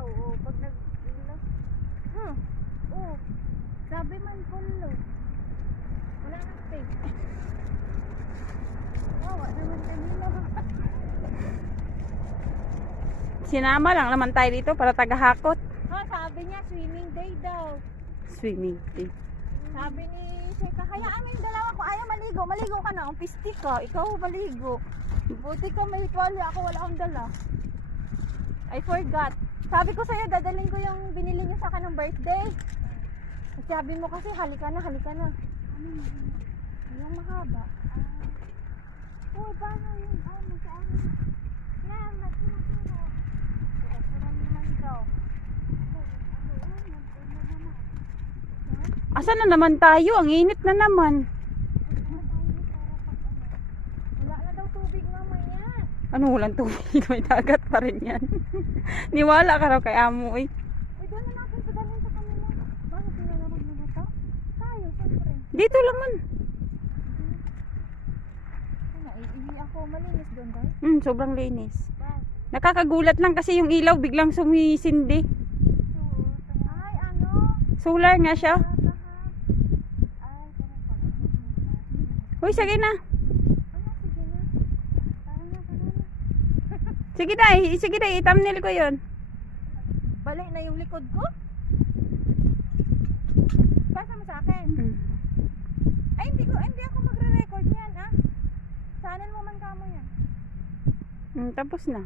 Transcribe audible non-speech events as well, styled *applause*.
tao, oh, pag nag... nag huh? Hmm. Oh, sabi man pulo. Wala na space. Wawa naman kanina. *laughs* Sinama lang naman tayo dito para tagahakot. Oh, sabi niya swimming day daw. Swimming day. Sabi ni Sheka, kaya amin dalawa ko ayaw maligo. Maligo ka na, umpisti ka. Ikaw maligo. Buti ko may tuwalya ako, wala akong dala. I forgot. Sabi ko sa'yo, dadalhin ko yung binili niyo sa akin ng birthday. Sabi mo kasi, halika na, halika na. Yung mahaba. Uy, paano yun? Ano, sa akin? Yan, mas masino. Restaurant naman daw. Ano yun? Nandun na naman. Asa na naman tayo? Ang init na naman. Wala na daw tubig mamaya. Ano walang tubig? *laughs* May dagat pa rin yan. *laughs* Niwala ka raw kay amo eh. Dito lang man. Ano, iihi ako. Malinis doon daw. Hmm, sobrang linis. Nakakagulat lang kasi yung ilaw biglang sumisindi. Ay, ano? Solar nga siya. Uy, sige na. Ano, sige na. Tara na, tara na. Sige na, eh. sige na, i-thumbnail ko yun. Balik na yung likod ko? Pasa mo sa akin. Hmm. Ay, hindi ko, hindi ako magre-record yan, ah. Channel mo man kamo yan. Hmm, tapos na.